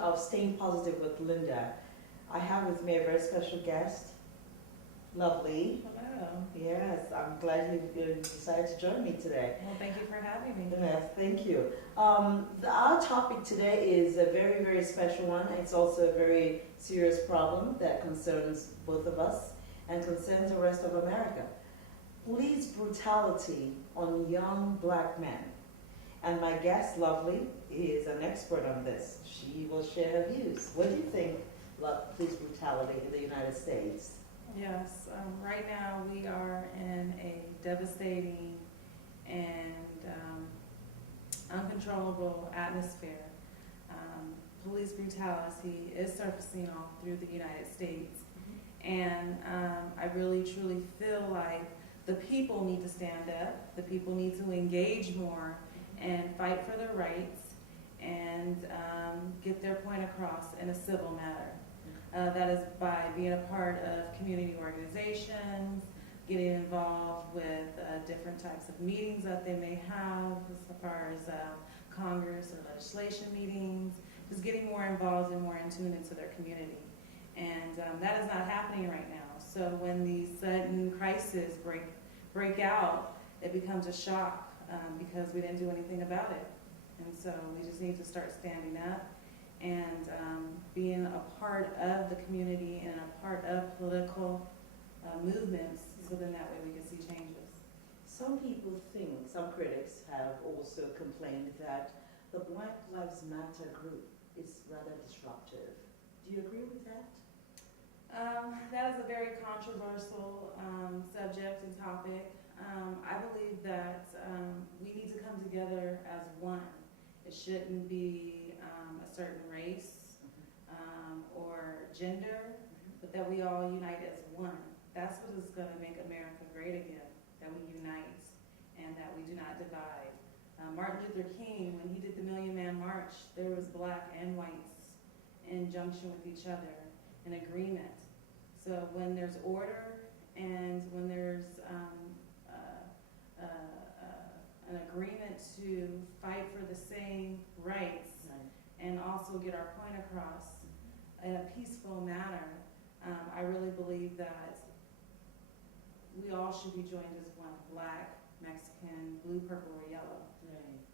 of Staying Positive with Lynda. I have with me a very special guest, lovely. Hello. Yes, I'm glad you decided to join me today. Well, thank you for having me. Yes, thank you. Our topic today is a very, very special one. It's also a very serious problem that concerns both of us and concerns the rest of America. Police brutality on young black men. And my guest, Lovely, is an expert on this. She will share her views. What do you think about police brutality in the United States? Yes, right now we are in a devastating and uncontrollable atmosphere. Police brutality is surfacing all through the United States. And I really truly feel like the people need to stand up, the people need to engage more and fight for their rights and get their point across in a civil manner. That is by being a part of community organizations, getting involved with different types of meetings that they may have as far as Congress or legislation meetings, just getting more involved and more in tune into their community. And that is not happening right now. So when these sudden crises break out, it becomes a shock because we didn't do anything about it. And so we just need to start standing up and being a part of the community and a part of political movements, so then that way we can see changes. Some people think, some critics have also complained that the Black Lives Matter group is rather disruptive. Do you agree with that? That is a very controversial subject and topic. I believe that we need to come together as one. It shouldn't be a certain race or gender, but that we all unite as one. That's what is going to make America great again, that we unite and that we do not divide. Martin Luther King, when he did the Million Man March, there was black and whites in junction with each other, in agreement. So when there's order and when there's an agreement to fight for the same rights and also get our point across in a peaceful manner, I really believe that we all should be joined as one, black, Mexican, blue, purple, or yellow. Right.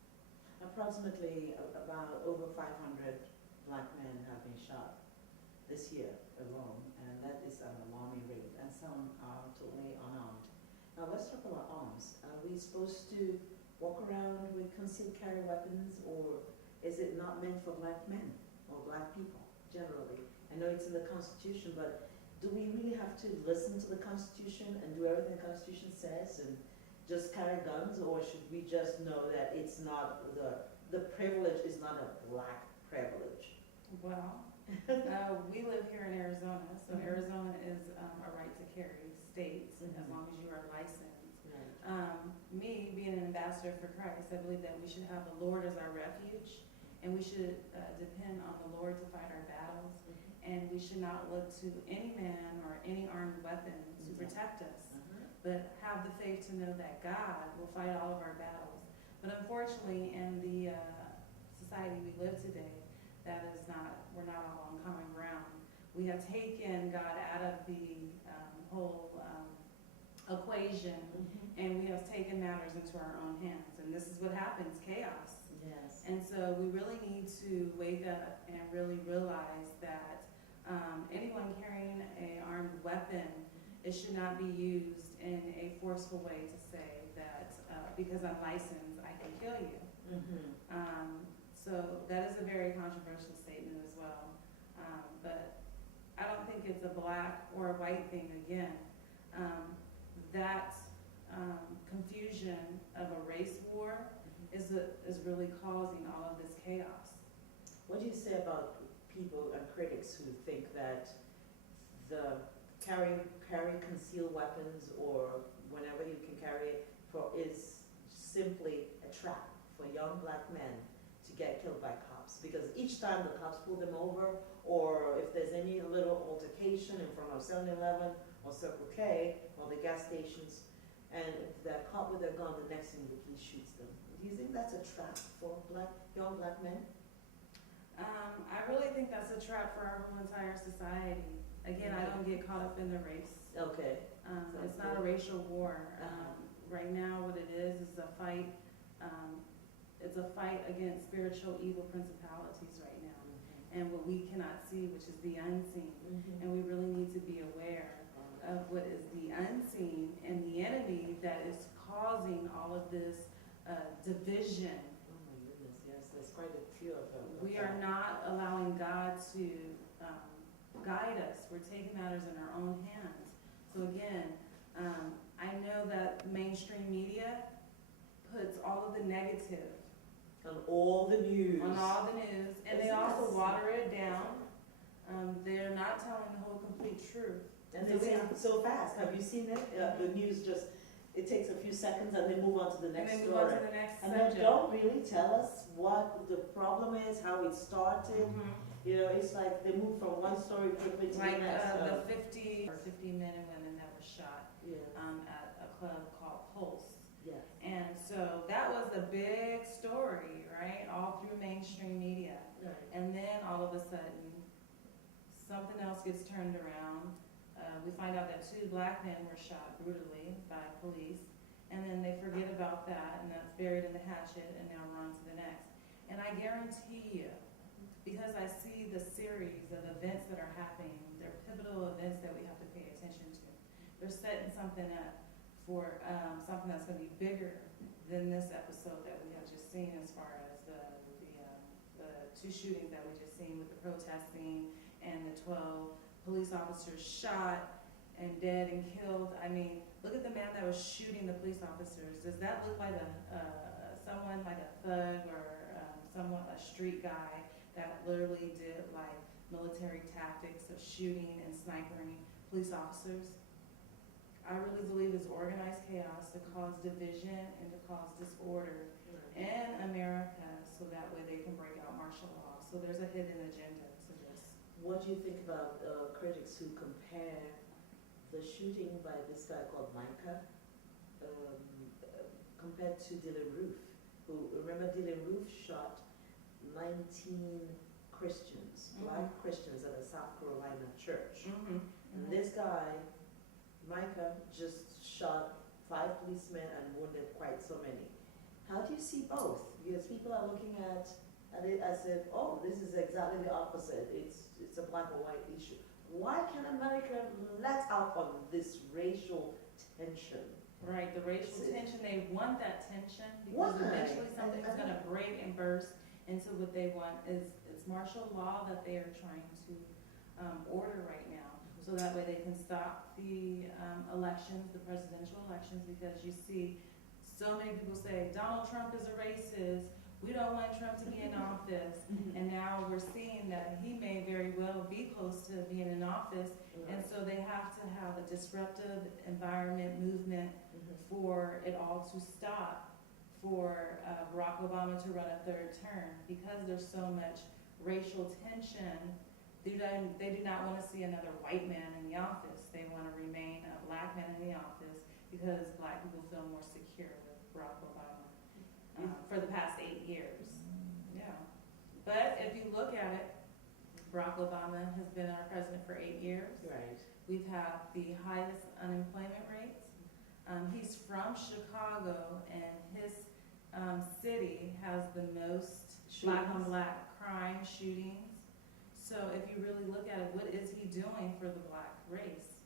Approximately about over 500 black men have been shot this year alone, and that is an alarming rate, and some are totally unarmed. Now let's talk about arms. Are we supposed to walk around with concealed carry weapons, or is it not meant for black men or black people generally? I know it's in the Constitution, but do we really have to listen to the Constitution and do everything the Constitution says and just carry guns, or should we just know that it's not, the privilege is not a black privilege? Well, we live here in Arizona, so Arizona is a right to carry state as long as you are licensed. Right. Me, being an ambassador for Christ, I believe that we should have the Lord as our refuge, and we should depend on the Lord to fight our battles, and we should not look to any man or any armed weapon to protect us, but have the faith to know that God will fight all of our battles. But unfortunately, in the society we live today, that is not, we're not all on common ground. We have taken God out of the whole equation, and we have taken matters into our own hands. And this is what happens, chaos. Yes. And so we really need to wake up and really realize that anyone carrying an armed weapon, it should not be used in a forceful way to say that because I'm licensed, I can kill you. So that is a very controversial statement as well. But I don't think it's a black or a white thing again. That confusion of a race war is really causing all of this chaos. What do you say about people and critics who think that the carry concealed weapons, or whenever you can carry it, is simply a trap for young black men to get killed by cops? Because each time the cops pull them over, or if there's any little altercation in front of 7-Eleven or Circle K or the gas stations, and if they're caught with their gun, the next thing the police shoots them. Do you think that's a trap for young black men? I really think that's a trap for our whole entire society. Again, I don't get caught up in the race. Okay. It's not a racial war. Right now, what it is a fight. It's a fight against spiritual evil principalities right now, and what we cannot see, which is the unseen. And we really need to be aware of what is the unseen and the enemy that is causing all of this division. Oh my goodness, yes, there's quite a few of them. We are not allowing God to guide us. We're taking matters in our own hands. So again, I know that mainstream media puts all of the negative on all the news. On all the news, and they also water it down. They're not telling the whole complete truth. And they say it so fast. Have you seen it? The news just, it takes a few seconds and they move on to the next story. On to the next and subject. they don't really tell us what the problem is, how it started. You know, it's like they move from one story quickly to the next. The 50 men and women that were shot at a club called Pulse. Yes. And so that was a big story, right? All through mainstream media. Right. And then all of a sudden, something else gets turned around. We find out that 2 black men were shot brutally by police. And then they forget about that, and that's buried in the hatchet, and now we're on to the next. And I guarantee you, because I see the series of events that are happening, they're pivotal events that we have to pay attention to. They're setting something up for something that's going to be bigger than this episode that we have just seen, as far as the 2 shootings that we just seen with the protesting and the 12 police officers shot and dead and killed. I mean, look at the man that was shooting the police officers. Does that look like someone like a thug or a street guy that literally did like military tactics of shooting and snipering police officers? I really believe it's organized chaos to cause division and to cause disorder in America, so that way they can break out martial law. So there's a hidden agenda to this. What do you think about critics who compare the shooting by this guy called Micah compared to Dylan Roof? Who, remember Dylan Roof shot 19 Christians, black Christians at a South Carolina church. And this guy, Micah, just shot 5 policemen and wounded quite so many. How do you see both? Because people are looking at it as if, oh, this is exactly the opposite. It's a black or white issue. Why can't America let out on this racial tension? Right, the racial tension, they want that tension because eventually something's going to break and burst into what they want. It's martial law that they are trying to order right now. So that way they can stop the elections, the presidential elections, because you see so many people say, Donald Trump is a racist, we don't want Trump to be in office. And now we're seeing that he may very well be close to being in office. And so they have to have a disruptive environment movement for it all to stop, for Barack Obama to run a 3rd term, because there's so much racial tension. They do not want to see another white man in the office. They want to remain a black man in the office because black people feel more secure with Barack Obama for the past 8 years. Yeah. But if you look at it, Barack Obama has been our president for 8 years. Right. We've had the highest unemployment rates. He's from Chicago, and his city has the most black on black crime shootings. So if you really look at it, what is he doing for the black race?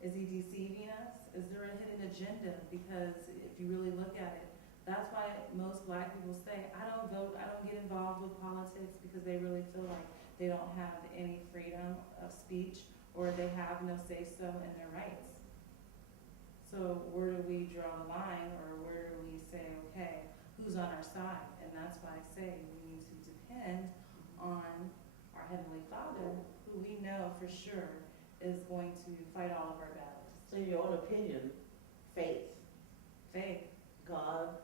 Is he deceiving us? Is there a hidden agenda? Because if you really look at it, that's why most black people say, I don't vote, I don't get involved with politics, because they really feel like they don't have any freedom of speech, or they have no say-so in their rights. So where do we draw the line, or where do we say, okay, who's on our side? And that's why I say we need to depend on our Heavenly Father, who we know for sure is going to fight all of our battles. So in your own opinion, faith. Faith. God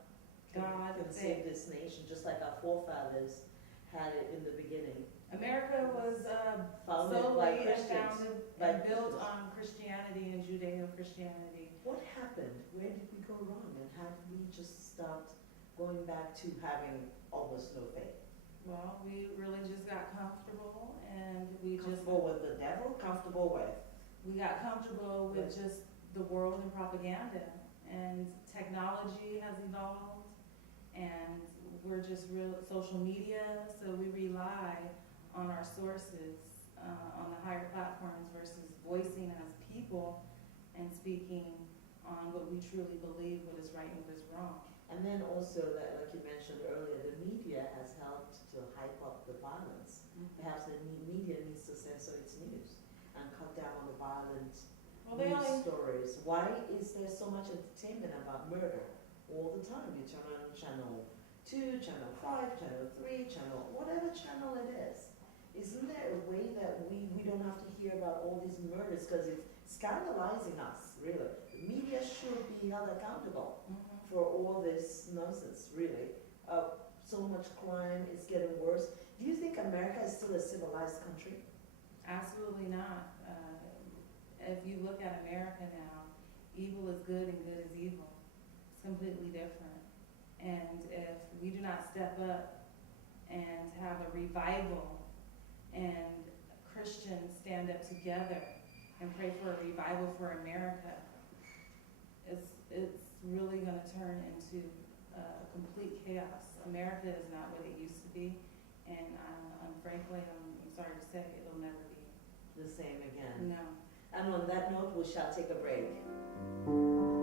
can save this nation, just like our forefathers had it in the beginning. America was solely and founded and built on Christianity and Judeo-Christianity. What happened? Where did we go wrong? And how did we just start going back to having almost no faith? Well, we really just got comfortable and we just, Comfortable with the devil, comfortable with, we got comfortable with just the world and propaganda. And technology has evolved and we're just real, social media, so we rely on our sources, on the higher platforms versus voicing as people and speaking on what we truly believe, what is right and what is wrong. and then also, like you mentioned earlier, the media has helped to hype up the violence. Perhaps the media needs to censor its news and cut down on the violent Well, they news only, stories. Why is there so much entertainment about murder all the time? You turn on channel 2, channel 5, channel 3, channel, whatever channel it is. Isn't there a way that we don't have to hear about all these murders because it's scandalizing us, really? The media should be held accountable for all this nonsense, really. So much crime is getting worse. Do you think America is still a civilized country? absolutely not. If you look at America now, evil is good and good is evil. It's completely different. And if we do not step up and have a revival and Christians stand up together and pray for a revival for America, it's really going to turn into complete chaos. America is not what it used to be, and frankly, I'm sorry to say, it'll never be The same again. no. And on that note, we shall take a break.